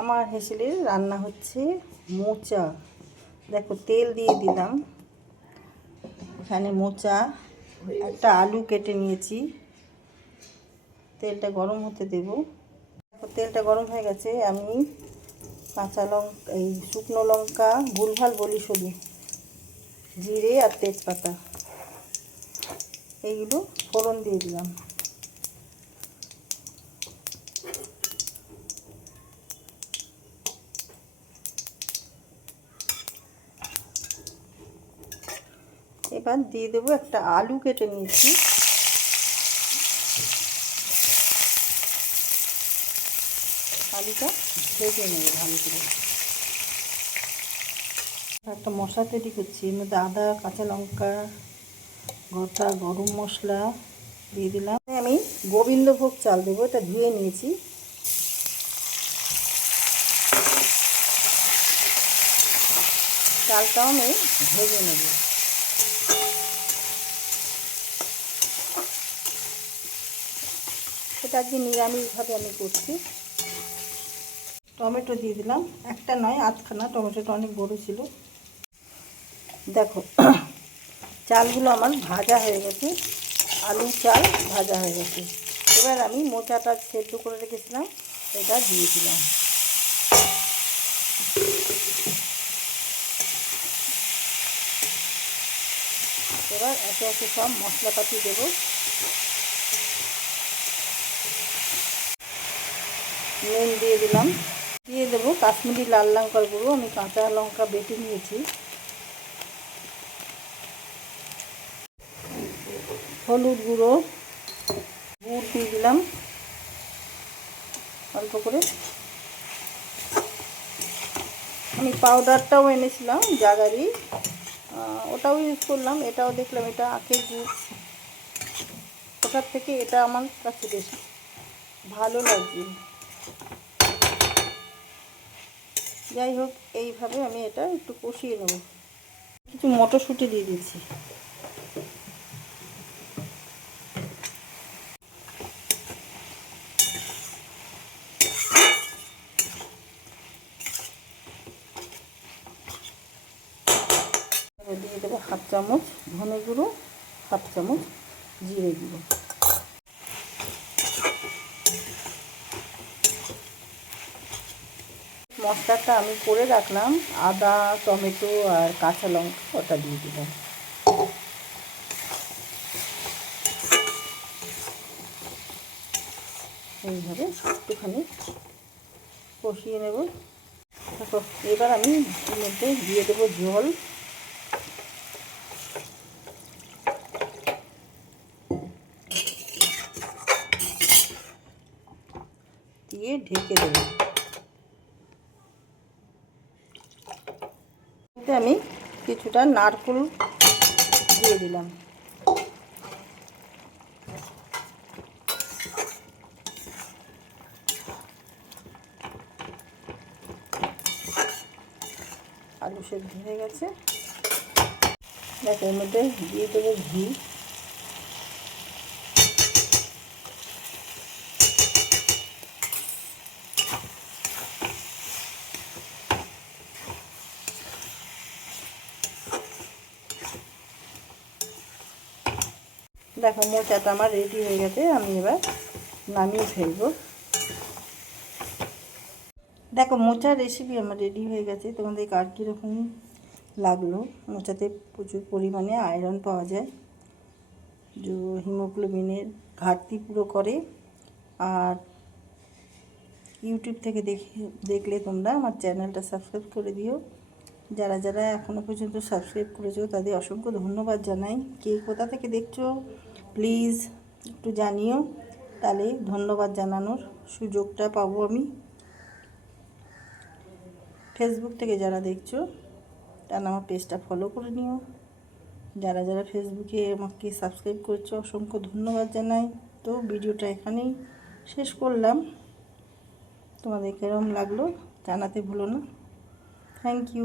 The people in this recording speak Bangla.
আমার হেসেলের রান্না হচ্ছে মোচা। দেখো তেল দিয়ে দিলাম, এখানে মোচা, একটা আলু কেটে নিয়েছি, তেলটা গরম হতে দেব। তেলটা গরম হয়ে গেছে, আমি কাঁচা লঙ্কা, এই শুকনো লঙ্কা, ভুলভাল বলি শুধু, জিরে আর তেজপাতা এইগুলো ফোড়ন দিয়ে দিলাম। এবার দিয়ে দেবো একটা আলু কেটে নিয়েছি, আলুটা ভেজে নেব ভালো করে। একটা মশলা তৈরি করছি, এর মধ্যে আদা, কাঁচা লঙ্কা, গোটা গরম মশলা দিয়ে দিলাম। আমি গোবিন্দভোগ চাল দেবো, এটা ধুয়ে নিয়েছি। চালটাও আমি ভেজে নেব। এটা আজকে নিরামিষভাবে আমি করছি। টমেটো দিয়ে দিলাম, একটা নয় আধখানা, টমেটোটা অনেক বড় ছিল। দেখো চালগুলো আমার ভাজা হয়ে গেছে, আলু চাল ভাজা হয়ে গেছে। এবার আমি মোচাটা সেদ্ধ করে রেখেছিলাম, এটা দিয়ে দিলাম। এবার একে একে সব মশলাপাতি দেবো। নুন দিয়ে দিলাম, দিয়ে দেবো কাশ্মীরি লাল লঙ্কার গুঁড়ো, আমি কাঁচা লঙ্কা বেটে নিয়েছি। হলুদ গুঁড়ো, গুড় দিয়ে দিলাম অল্প করে। আমি পাউডারটাও এনেছিলাম জাগারি, ওটাও ইউজ করলাম। এটাও দেখলাম এটা আখের গুড়, ওটার থেকে এটা আমার কাছে বেশি ভালো লাগছে। যাই হোক, এইভাবে আমি এটা একটু কষিয়ে নেব। কিছু মটরশুঁটি দিয়ে দিচ্ছি। দিয়ে দেবো হাফ চামচ ধনে গুঁড়ো, হাফ চামচ জিরে গুঁড়ো। মশলাটা আমি করে রাখলাম, আদা, টমেটো আর কাঁচা লঙ্কা, ওটা দিয়ে দিলাম। এইভাবে একটুখানি কষিয়ে নেব। দেখো এবার আমি এর মধ্যে দিয়ে দেবো জল। দিয়ে ঢেকে দেবো। এতে আমি কিছুটা নারকেল দিয়ে দিলাম। আলু সেদ্ধ হয়ে গেছে। দেখো এর মধ্যে দিয়ে দেবো ঘি। দেখো মোচাটা আমার রেডি হয়ে গেছে, আমি এবার নামিয়ে ফেলবো। দেখো মোচার রেসিপি আমার রেডি হয়ে গেছে। তোমাদের কার কীরকম লাগলো? মোচাতে প্রচুর পরিমাণে আয়রন পাওয়া যায়, যে হিমোগ্লোবিনের ঘাটতি পুরো করে। আর ইউটিউব থেকে দেখলে তোমরা আমার চ্যানেলটা সাবস্ক্রাইব করে দিও। যারা যারা এখনও পর্যন্ত সাবস্ক্রাইব করেছো তাদের অসংখ্য ধন্যবাদ জানাই। কে কোথা থেকে দেখছো প্লিজ একটু জানিও, তাহলে ধন্যবাদ জানানোর সুযোগটা পাবো আমি। ফেসবুক থেকে যারা দেখছো তারা আমার পেজটা ফলো করে নিও। যারা যারা ফেসবুকে আমাকে সাবস্ক্রাইব করছো অসংখ্য ধন্যবাদ জানাই। তো ভিডিওটা এখানেই শেষ করলাম। তোমাদের কেরম লাগলো জানাতে ভুলো না। Thank you.